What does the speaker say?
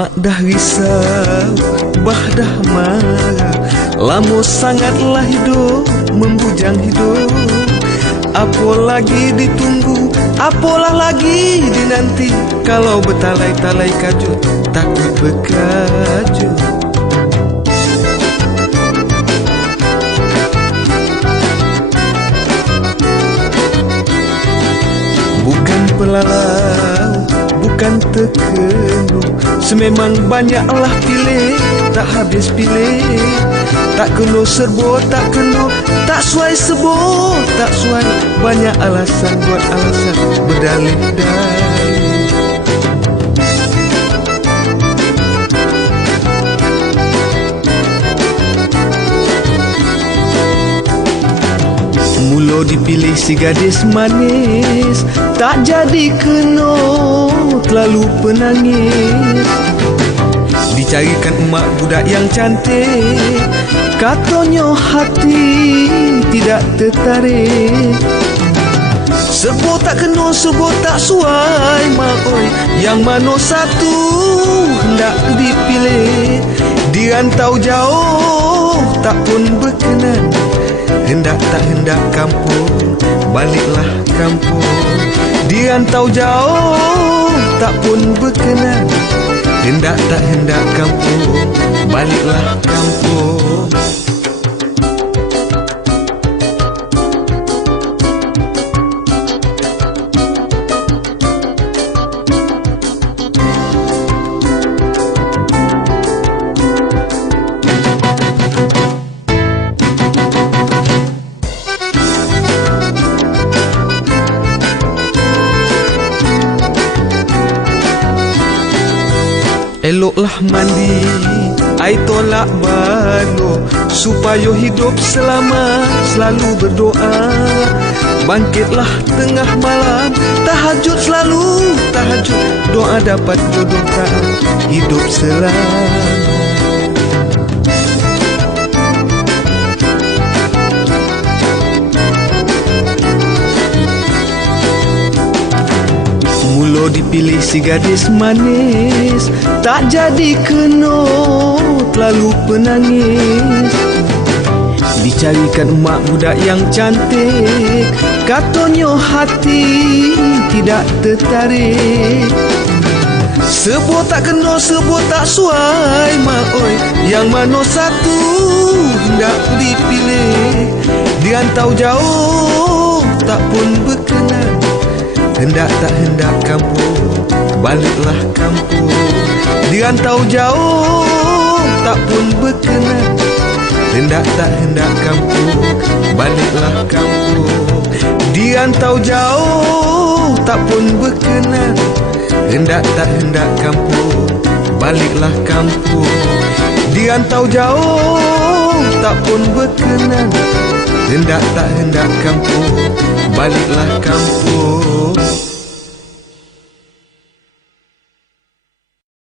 Mak dah risau, bah dah marah, lama sangatlah hidup, membujang hidup. Apa lagi ditunggu, apalah lagi dinanti, kalau bertalai-talai kajut, takut berkajut. Bukan pelalau, bukan terkenu, sememang banyaklah pilih, tak habis pilih. Tak kena serbo, tak kena, tak suai serbo, tak suai. Banyak alasan buat alasan, berdalih-dalih. Mula dipilih si gadis manis, tak jadi kena, terlalu penangis. Dicarikan emak budak yang cantik, katanya hati tidak tertarik. Serbo tak kena, serbo tak suai, mak oi. Yang mana satu hendak dipilih? Dirantau jauh tak pun berkenan, hendak tak hendak kampung, baliklah kampung. Dirantau jauh tak pun berkenan, hendak tak hendak kampung, baliklah kampung. Eloklah mandi, ai tolak balo, supaya hidup selamat, selalu berdoa. Bangkitlah tengah malam, tahajud selalu, tahajud. Doa dapat jodoh tak hidup selamat. Mula dipilih si gadis manis, tak jadi kena, terlalu penangis. Dicarikan emak budak yang cantik, katanya hati tidak tertarik. Serbo tak kena, serbo tak suai, mak oi. Yang mana satu hendak dipilih? Dirantau jauh tak pun berkenan, hendak tak hendak kampung, baliklah kampung. Dirantau jauh tak pun berkenan, hendak tak hendak kampung, baliklah kampung. Dirantau jauh tak pun berkenan, hendak tak hendak kampung, baliklah kampung. Dirantau jauh tak pun berkenan, hendak tak hendak kampung, baliklah kampung.